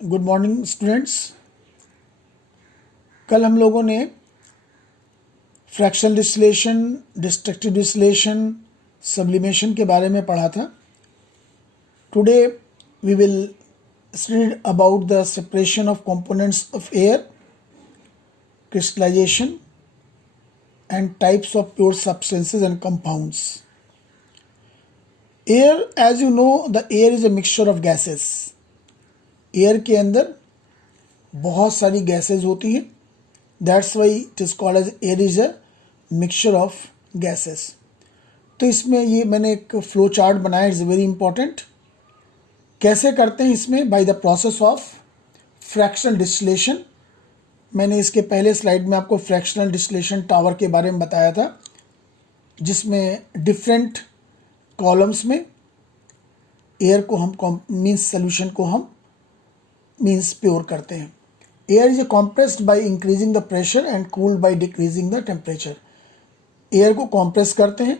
Good morning students. कल हम लोगों ने fractional distillation, destructive distillation, sublimation के बारे में पढ़ा था। Today we will study about the separation of components of air, crystallization and types of pure substances and compounds. Air, as you know, the air is a mixture of gases. Air के अंदर बहुत सारी gases होती हैं, that's why it is called as air is a mixture of gases. तो इसमें ये मैंने एक फ्लो चार्ट बनाया, इट्स वेरी इंपॉर्टेंट। कैसे करते हैं इसमें? By the process of fractional distillation. मैंने इसके पहले स्लाइड में आपको फ्रैक्शनल डिस्टिलेशन टावर के बारे में बताया था, जिसमें डिफरेंट कॉलम्स में एयर को हम मीन्स सोल्यूशन को हम मीन्स प्योर करते हैं। Air is compressed by increasing the pressure and cooled by decreasing the temperature. Air को कॉम्प्रेस करते हैं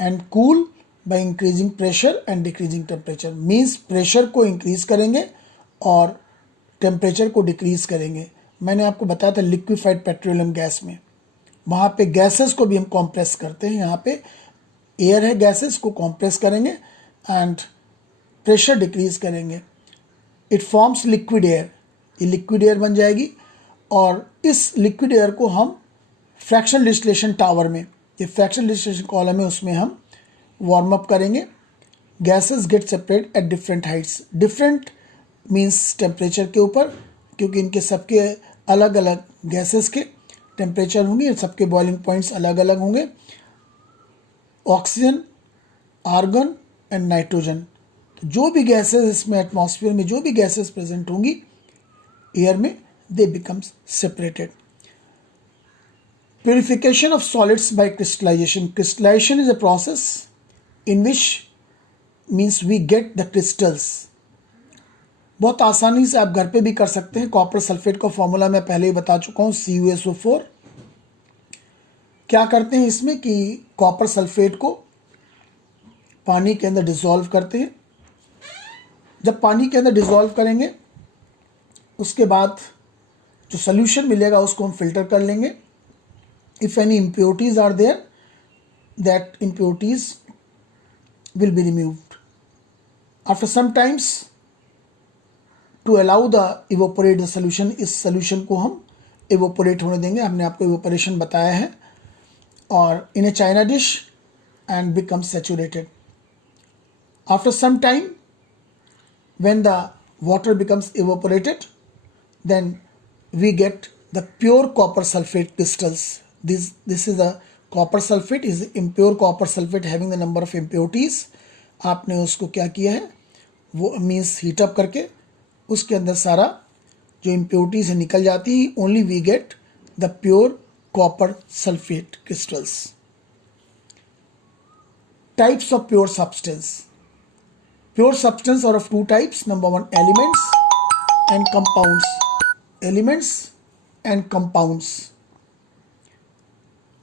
and cool by increasing pressure and decreasing temperature. Means pressure को इंक्रीज करेंगे और टेम्परेचर को डिक्रीज करेंगे। मैंने आपको बताया था लिक्विफाइड पेट्रोलियम गैस में, वहाँ पे गैसेस को भी हम कॉम्प्रेस करते हैं। यहाँ पे एयर है, गैसेस को कॉम्प्रेस करेंगे एंड प्रेशर डिक्रीज करेंगे। इट फॉर्म्स लिक्विड एयर, ये लिक्विड एयर बन जाएगी। और इस लिक्विड एयर को हम फ्रैक्शनल डिस्टिलेशन टावर में, ये फ्रैक्शनल डिस्टिलेशन कॉलम है, उसमें हम वार्म अप करेंगे। Gases gate separate at different Heights, different means temperature के ऊपर, क्योंकि इनके सबके अलग अलग गैसेस के टेम्परेचर होंगे, सबके बॉइलिंग पॉइंट्स अलग अलग होंगे। ऑक्सीजन, आर्गन एंड नाइट्रोजन, जो भी गैसेस इसमें एटमॉस्फेयर में जो भी गैसेस प्रेजेंट होंगी एयर में, they becomes separated. Purification of solids by crystallization. Crystallization is a process in which means we get the crystals. बहुत आसानी से आप घर पे भी कर सकते हैं। कॉपर सल्फेट का फॉर्मूला मैं पहले ही बता चुका हूँ, CuSO4। क्या करते हैं इसमें कि कॉपर सल्फेट को पानी के अंदर डिसॉल्व करते हैं। जब पानी के अंदर डिसॉल्व करेंगे, उसके बाद जो सोल्यूशन मिलेगा उसको हम फिल्टर कर लेंगे। If any impurities are there, that impurities will be removed. After some times, to allow the evaporate the solution, इस सोल्यूशन को हम इवोपोरेट होने देंगे। हमने आपको इवोपोरेशन बताया है। और in a china dish and become saturated. After some time, when the water becomes evaporated, then we get the pure copper sulfate crystals. This is the copper sulfate, is impure copper sulfate having the number of impurities. आपने उसको क्या किया है, वो means heat up करके उसके अंदर सारा जो impurities है निकल जाती है। Only we get the pure copper sulphate crystals. Types of pure substance. Pure substance are of two types. Number one, elements and compounds. Elements and compounds.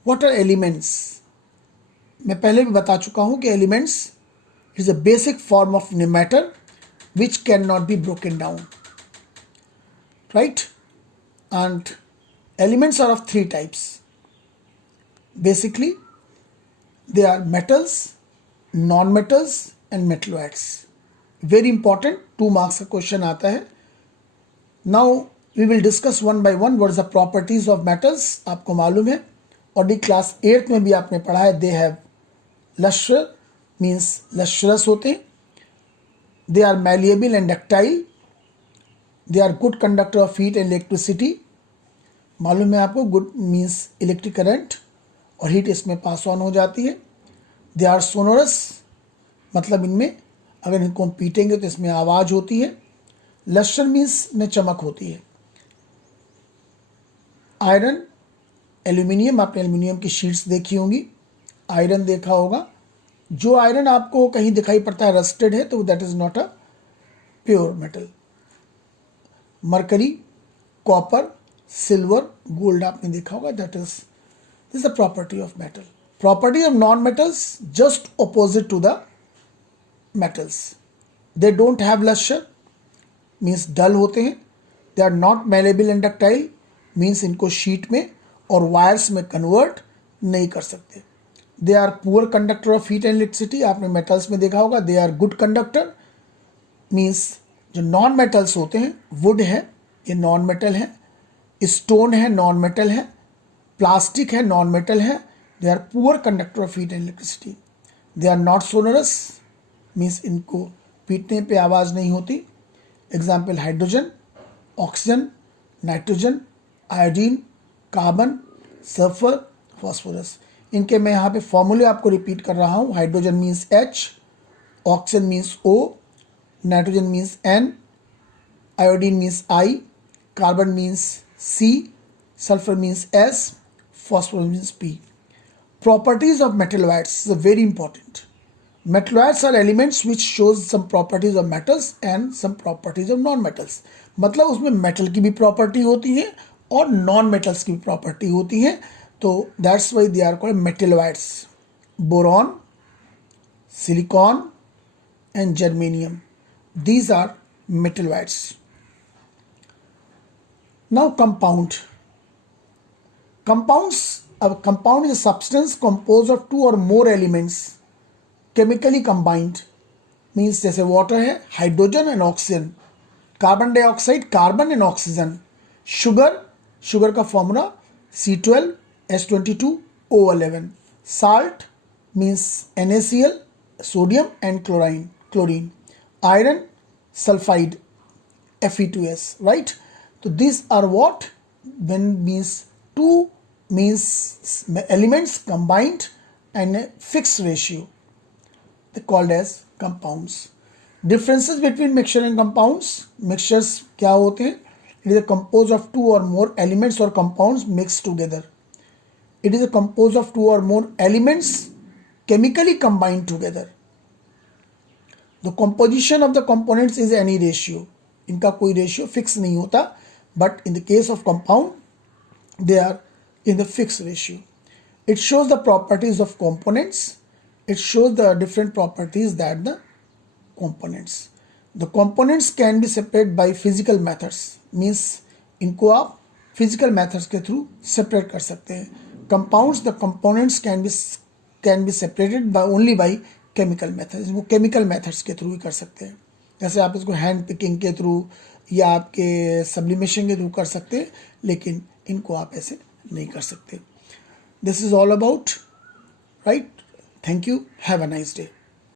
What are elements? मैं पहले भी बता चुका हूँ कि elements is a basic form of matter which cannot be broken down. Right? And elements are of three types. Basically, they are metals, non-metals and metalloids. Very important, 2 marks का question आता है। Now we will discuss one by one what is the properties of metals. आपको मालूम है, और class 8th में भी आपने पढ़ा है, they have luster, means lustrous होते हैं। They are malleable and ductile. They are good conductor of heat and electricity. मालूम है आपको, good means electric current और heat इसमें पास ऑन हो जाती है। They are sonorous, मतलब इनमें अगर इनको हम पीटेंगे तो इसमें आवाज़ होती है। लस्टर मीन्स में चमक होती है। आयरन, एल्यूमिनियम, आपने एल्यूमिनियम की शीट्स देखी होंगी, आयरन देखा होगा। जो आयरन आपको कहीं दिखाई पड़ता है रस्टेड है, तो that is not a pure metal. Mercury, copper, silver, gold आपने देखा होगा, that is the property of metal. Property of non metals just opposite to the metals. They don't have luster, means dull होते हैं। They are not malleable and ductile means इनको sheet में और wires में convert नहीं कर सकते। They are poor conductor of heat and electricity, आपने मेटल्स में देखा होगा। दे आर गुड कंडक्टर मीन्स जो नॉन मेटल्स होते हैं, वुड है ये नॉन मेटल है, स्टोन है नॉन मेटल है, प्लास्टिक है नॉन मेटल है। They are poor conductor of heat and electricity. They are not sonorous means इनको पीटने पे आवाज़ नहीं होती। Example hydrogen, oxygen, nitrogen, iodine, carbon, sulphur, phosphorus. इनके मैं यहाँ पे फॉर्मूले आपको रिपीट कर रहा हूँ। Hydrogen means H, oxygen means O, nitrogen means N, iodine means I, carbon means C, sulfur means S, phosphorus means P. Properties of metalloids is very important. Metalloids are elements which shows some properties of metals and some properties of non-metals. मतलब उसमें metal की भी property होती है और non metals की भी property होती है, तो that's why they are called metalloids. Boron, silicon and germanium, these are metalloids. Now compound. Compounds, a compound is a substance composed of two or more elements chemically combined, means जैसे water है hydrogen and oxygen, carbon dioxide carbon and oxygen, sugar का formula C12H22O11, salt means NaCl sodium and chlorine, iron sulphide Fe2S, right? तो these are what when means two means elements combined and a fixed ratio, they called as compounds. Differences between mixture and compounds. Mixtures क्या होते हैं? It is a composed of two or more elements or compounds mixed together. It is a composed of two or more elements chemically combined together. The composition of the components is any ratio. इनका कोई ratio fix नहीं होता, but in the case of compound, they are in the fixed ratio. It shows the properties of components. It shows the different properties that the components. The components can be separated by physical methods. Means इनको आप physical methods के through separate कर सकते हैं. Compounds, the components can be separated by only by chemical methods. इनको chemical methods के through ही कर सकते हैं. जैसे आप इसको hand picking के through या आपके sublimation के through कर सकते हैं, लेकिन इनको आप ऐसे नहीं कर सकते. This is all about, right? Thank you, have a nice day.